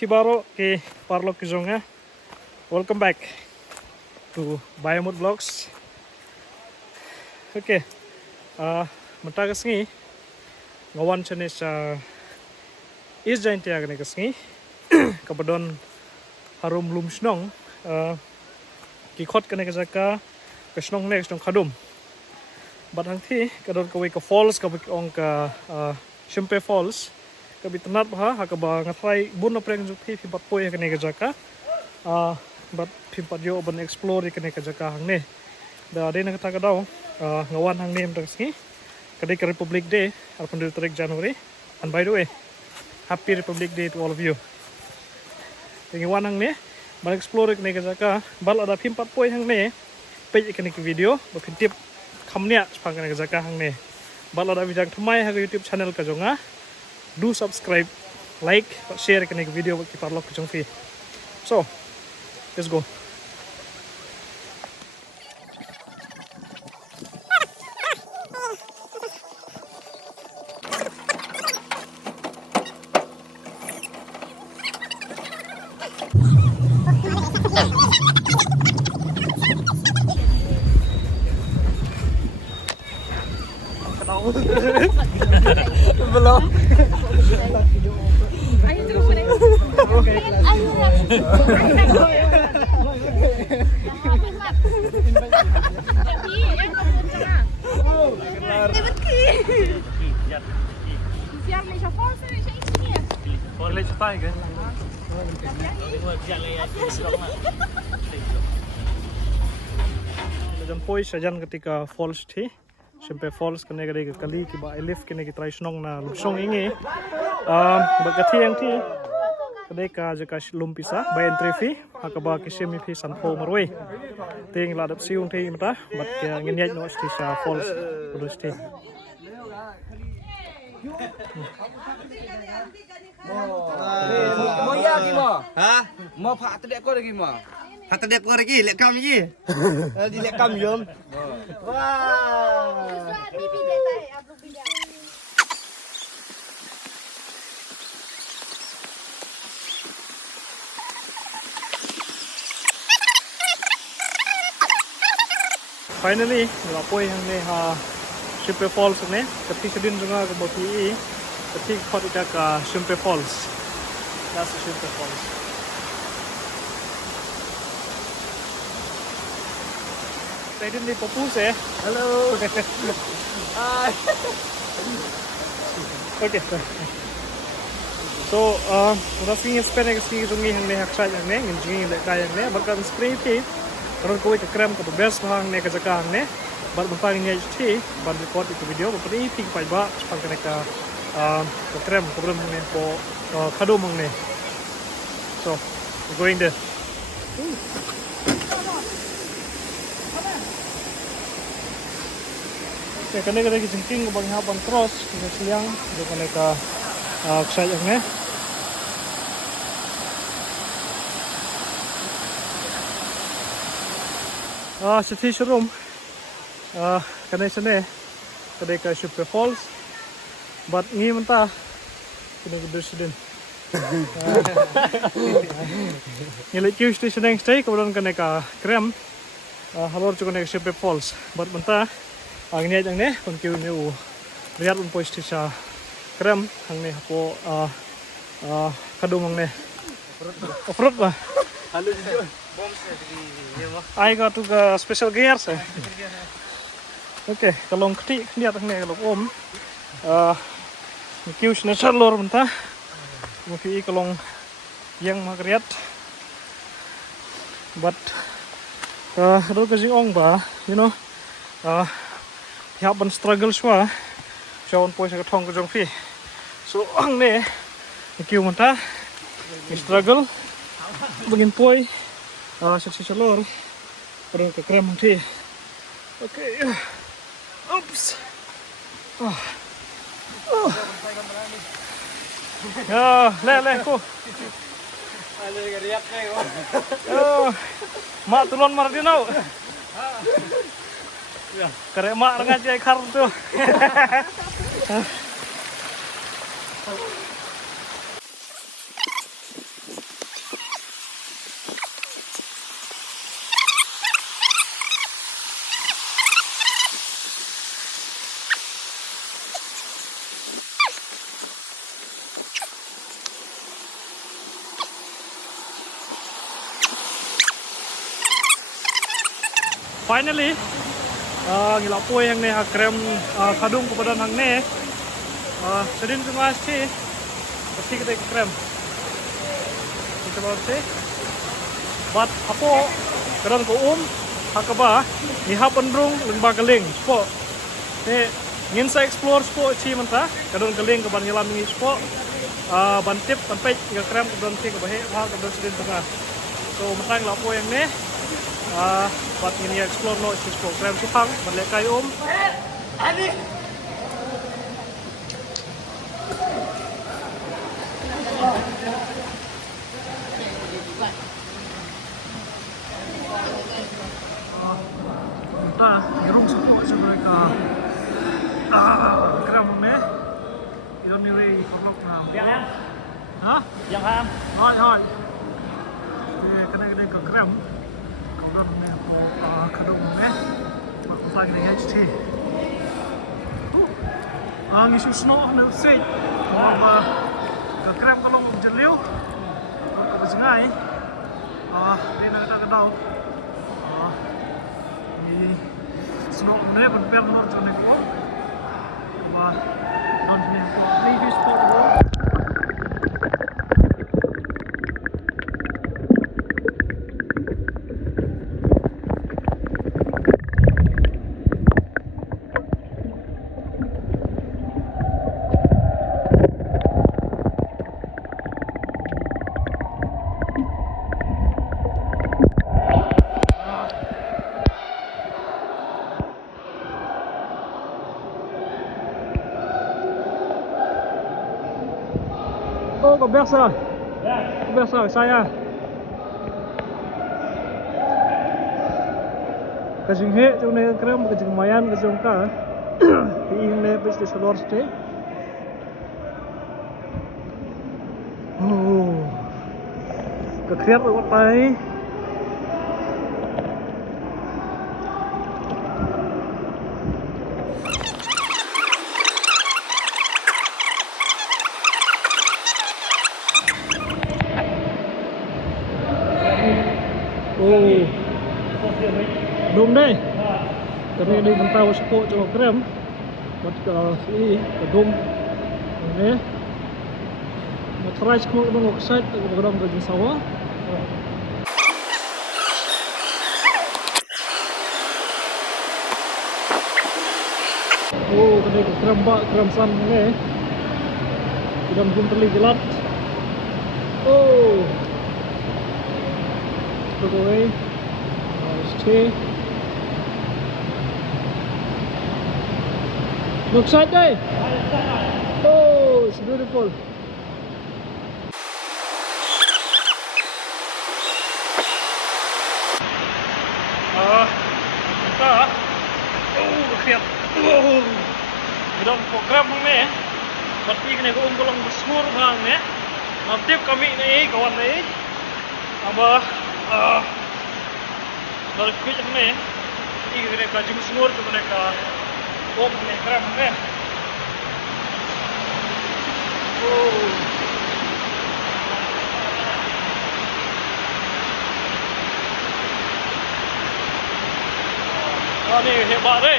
Fibaro ke Parlo ke Jong. Welcome back to Biomod Vlogs. Okay, mata kasngi ngawan jenis East Jaintia kene kasngi kabadon harum lum Shnong ki khot kene kasaka ke Shnong Khaddum. Batang thi kadon kawei ke falls kabik ong ka Falls kabi itynnat bah kaba ngatrai bun apreng jukthi pimpat poi kene kajaka but pimpat yo ban explore kene kajaka hangne da de na kata kadau ngawan hangne mdangski kadai ke Republic Day 23 January. And by the way, happy Republic Day to all of you. Ngawan hangne ban explore kene kajaka bal ada pimpat poi hangne page kene ke video ba pintip khamnya spang kene kajaka hangne bal ada bijang thamai ha YouTube channel ka jonga. Do subscribe, like, share kene video ki parlo ke jongfi. So, let's go. Belum. Ayo terus nih. Ayo. Poi Hajan ketika falls thi Falls kene gade kali kiba elif kene ki try Shnong na shong inge bagati yang thi kade ka jaka lumpisa by entry fee hakaba kisemi fee sanpo marwe ting ladap siung thi mata bat ngin yai no sti sa falls terus thi Mau ya gimana? Hah? Mau pak tedek kau lagi mau? Hata dia keluar lagi, lihat kam lagi. Dilihat kam jom. Wah. Finally lapoi hang ne ha Falls ne kati sedin junga ke boti kati khot ita ka Falls. That's Falls. Saya din di popus eh. Halo. Hai. Okay. So, rasing spend ke sini jungi hang ne Kshaid hang ne jungi le kaya hang ne bakal spray ti. Karon kawei ke Krem ke best hang ne ke jaka hang ne. Bar bantang ni ti bar record itu video bakal ni ti pai ba spang kene ka Krem ke belum ne po Khaddum hang ne. So, we're going there. Okay, kene kene jengking bang haban cross ke siang de kene ka Kshaid ne. Sethi showroom kene sene kene ka Falls but ngi menta kene ke president Nilai Q station yang stay kemudian kene ka Krem halor cu kene ka Falls but menta ang niya jang ne kon Q ni u lihat un po station Krem hang ne po Khaddum hang ne off-road ba Halo jujur. I got to the special gears. Okay, kalong keti lihat hang ne kalong om Q station lor menta mungkin kalong yang magriat but ro ka jing ba you know hiap ban struggle shwa shawon poi sa thong ka jong fi so ang ne kiu manta struggle begin poi sa lor ro ka Krem thi okay oops ya le ko Ada riak nih. mak tulon mar di nau karek mak rengat jai kar tu finally ngilapoi yang ni Krem Khaddum kepada hang ni sedin semua sih pasti kita Krem kita bawa sih but apa kadang ko kaba ni penrung lembah keling sport ni ingin saya explore sport sih mentah kadang keling ke ban nyelam ni sport bantip sampai ke Krem kemudian sih ke bahaya kemudian sedin tengah so mentang lapoi yang ni buat ini explore no sport Krem suhang balik kai Ani. Gerung support sa mereka Krem ni itynnat perlu na Yang ha Yang ham. hai kena ke Krem kemudian ni Khaddum ni maksudnya ni HT isu snow na say ke Krem kalau berjeliu ke bersengai dia nak kata kedau snow ni berpel nur jone ko don ni ko previous spot kebiasa. Kebiasa saya. Kajing he tu ni Krem kajing mayan kajing ka. Ini ni pasti selor stay. Kekriap buat pai. Đúng đây. Cái này đi bằng tàu support cho Krem. Buat si Khaddum. Ini. Mau try semua dengan Kshaid ke program kerja sawah. Kedai Krem bak Krem san ni. Sudah belum terlihat. Kawei. Stay. Look side day. It's beautiful. Kita lihat. Kita program ni. Pasti kena golong besar bang ni. Nanti kami ni kawan ni. Abah dari kucing ni, ini mereka jumpa semua tu mereka ni Krem ni. Ni hebat ni.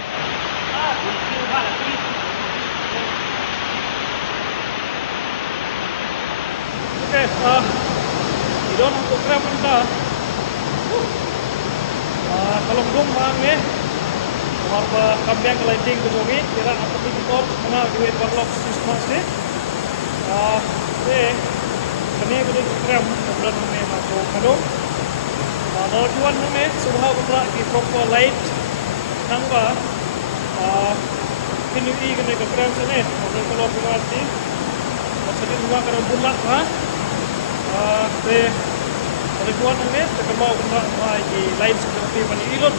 Okay, kita nak Krem kita. Kalau belum bang ni, apa kambing lighting tu lagi, kira apa tu kita mana duit berlok sistem ni. Ini kita Krem kemudian ni napoh Khaddum. Kalau tuan ni semua kita di proper light, tangga. Ini kena ke Krem ni, kalau kita ni, maksudnya semua kena bulat Oleh tuan ni, kita mau kena di lain seperti mana ilun.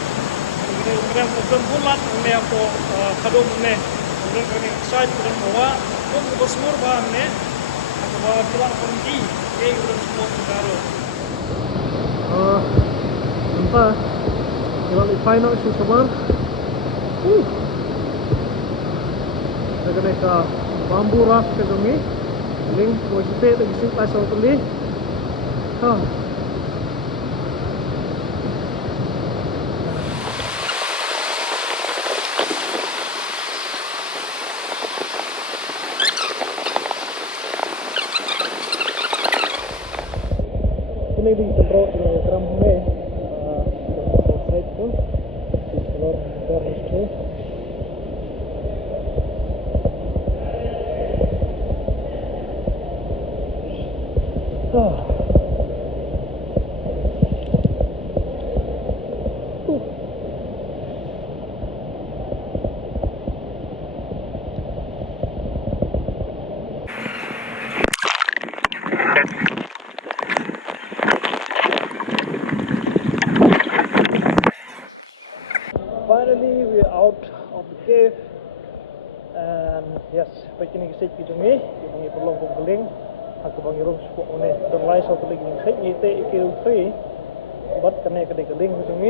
Kita Krem kemudian bulat ni apa Khaddum ni, kemudian kena Kshaid kemudian bawa, kita semua bahan ni, kita bawa pulang pergi, kemudian semua negara. Nampak, kalau di final itu sabar. Kita kena ke bambu raft ke sini, link posisi lagi sih tak sahaja beli. ini di tempat Krem ini side tu di floor industry. Finally, we're out of the cave, and yes, begini kita Jong ini perlu keling, aku bagi rum spok ini terlai satu lagi ni saya itu ikil free, but kena keling Jong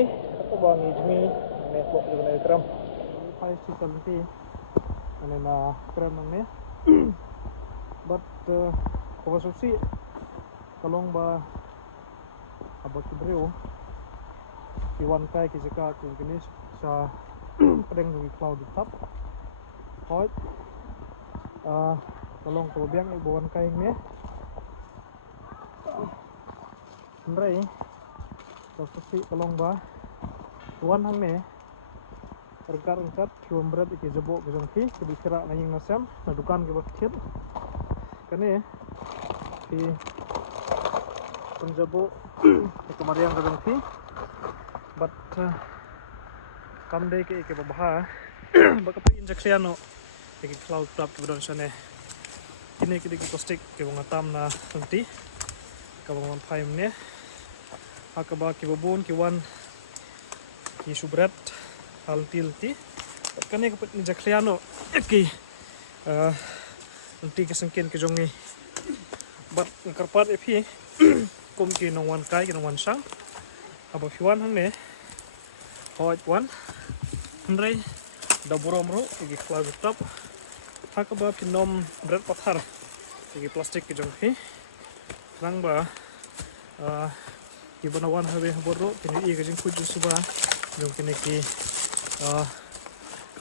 aku bagi Jong ini spok juga ni Krem, high frequency, ini na Krem ni, but kalau susi kalau abak kibreu, kiwan kai kisah aku jenis sa pedang dari cloud di top khot tolong kebiang ibuan kain ni Andrei prosesi tolong ba tuan hang ni regard kiwan berat iki jebok ke jongki kebi kira ngaying nasam na dukan ke bakit kane di penjebok kemarian ke jongki but kamde ke babaha baka pa injection no ke cloud top ke don sane kini ke plastic ke ngatam na nanti ka bang paim ne akaba ke babon ke wan ki subrat altilti kane ke injection no ke nanti ke sangkin ke jongi but karpat epi kom ke no wan kai ke no wan sang aba fiwan hang ne khot wan Andrei da boromro igi cloud top hakaba pinom berat pathar igi plastik ke jonghi rangba kiba nawan habe borro kini i ke jing kuju suba jong kini ki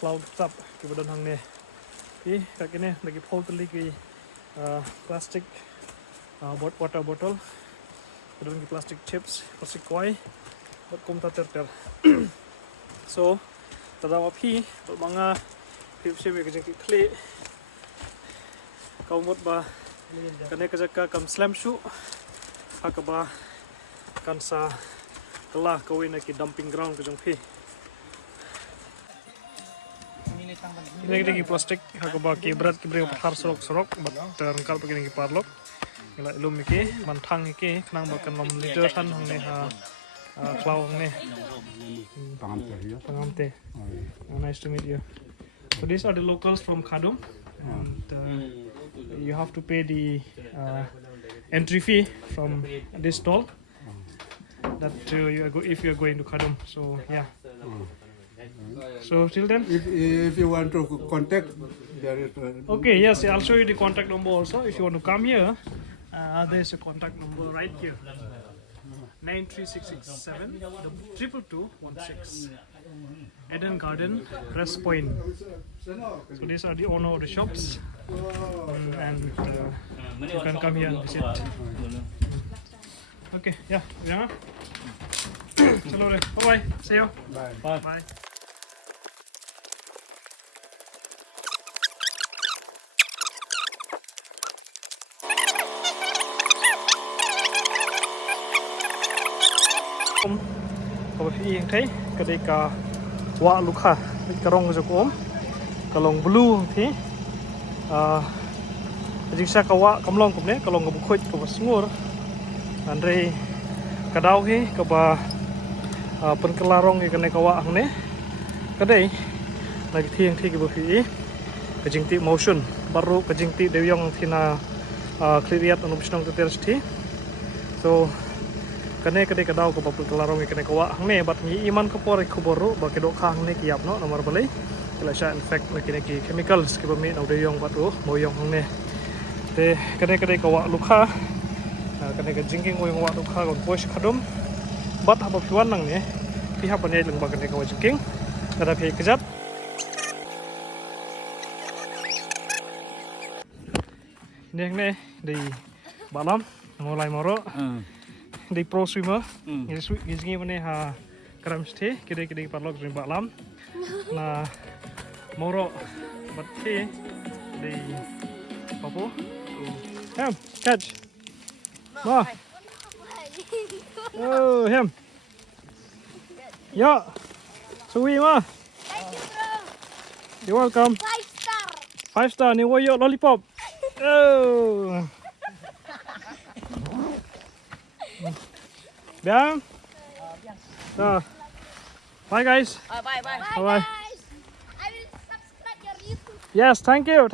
cloud top kiba don hang ne i kakine lagi photoli ki plastic water bottle don ki plastic chips plastic kawei but kum ter so tadawa phi mga pipse me ke kle kaumot ba kane ka jaka kam slam shoe hakaba kansa kala kawei na ki dumping ground ke jong phi ini plastik hakaba ki berat ki breu pathar sorok but rangkal begini ki parlok ila ilum ki mantang ki knang ba kan lom liter san hang ne ha cloud hang ne Pangamte. Nice to meet you. So these are the locals from Khaddum, and you have to pay the entry fee from this stall. That if you are going to Khaddum. So yeah. So till then. If you want to contact, there is. Okay. Yes, I'll show you the contact number also. If you want to come here, there is a contact number right here. 93667 22216 Eden Garden Rest Point. So these are the owner of the shops, and you can come here and visit. Okay, yeah, yeah. Hello, bye bye. See you. Bye. Bye. Kalau yang thấy ketika wa lukha karong jokom kalong blue thi jingsa kawa kamlong kumne kalong gabukhoj ka sngur andre kadau hi ka ba penkelarong ke kawa hangne kadai lagi thiang thi ke bufi ka jingti Mawshun baru ka jingti dewyong thina kliriat anu Shnong Khaddum so kane kade kadau ko bapu kelarong kene kawa hangne bat ni iman ko por khoboro ba ke do khang ne kiap no nomor balai kala sha in fact kene ki chemicals ke bami no de yong batu moyong hangne te kade kawa lukha kane ka jingking moyong wa lukha gon posh Khaddum bat haba piwan nang ne pi ha bane leng ba kane kawa jingking kada phe kejat neng ne di balam mulai moro the pro swimmer. Ini gini mana ha Krem stay kira parlok rimba lam. Na moro bati di papo. Hem catch. Ma. Oh hem. Ya. Suwi ma. Thank you, bro. You're welcome. 5 star. 5 star ni woyo lollipop. Oh. Biang. Bye guys. Bye, Bye. guys. I will subscribe your YouTube. Yes, thank you.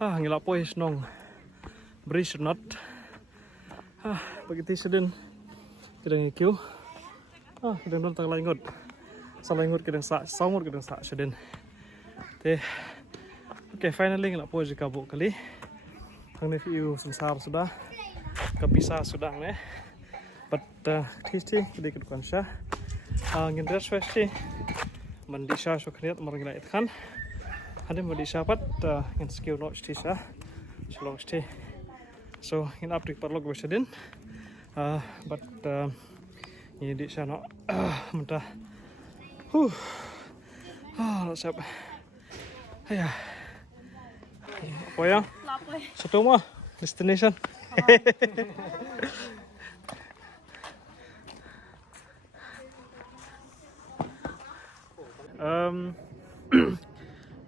Ngila po Shnong Khaddum. Begitu sedin. Kedang ikiu. Kedang don tang laingot. Salaingot kedang sa, saumur kedang sa sedin. Okay, finally ngila po jika bu kali. Hang ni view sensar sudah. Kapisa sudah ne. But tisti kedi kedukan syah. Ngin dress festi. Mandi syah syukniat marangila itkan. Ada mandi syapat ngin skill no sti syah. Shalong sti. So in up to parlog bersedin. But ini di sana mentah. Siap. Ayah. Apa ya? Satu mah destination.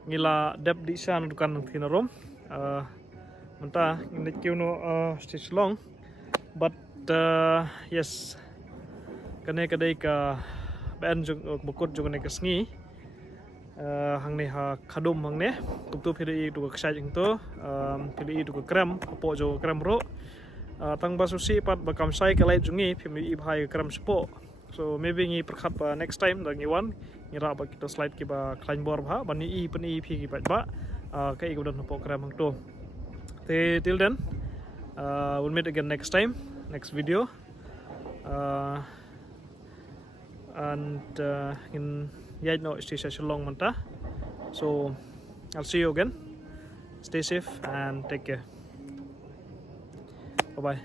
Ngila dep di sana dukan tinarom. Mentah ini kiuno stitch long. But yes, kene kadai ka ben jung bukut jung ne kasngi. Hang ne ha khadum hang ne tup hiri tu Kshaid jing to hiri tu Krem apo jo Krem ro tang basusi pat bakam sai kalai jungi phimi bhai Krem spo. So maybe ngi perkhat ba next time dangi wan ngira ba kita slide ki ba klein bor bha bani I pani phi ki ba kai gudan apo Krem hang to. Till then we'll meet again next time, next video. And in jaitbynriew station long manta. So I'll see you again. Stay safe and take care. Bye bye.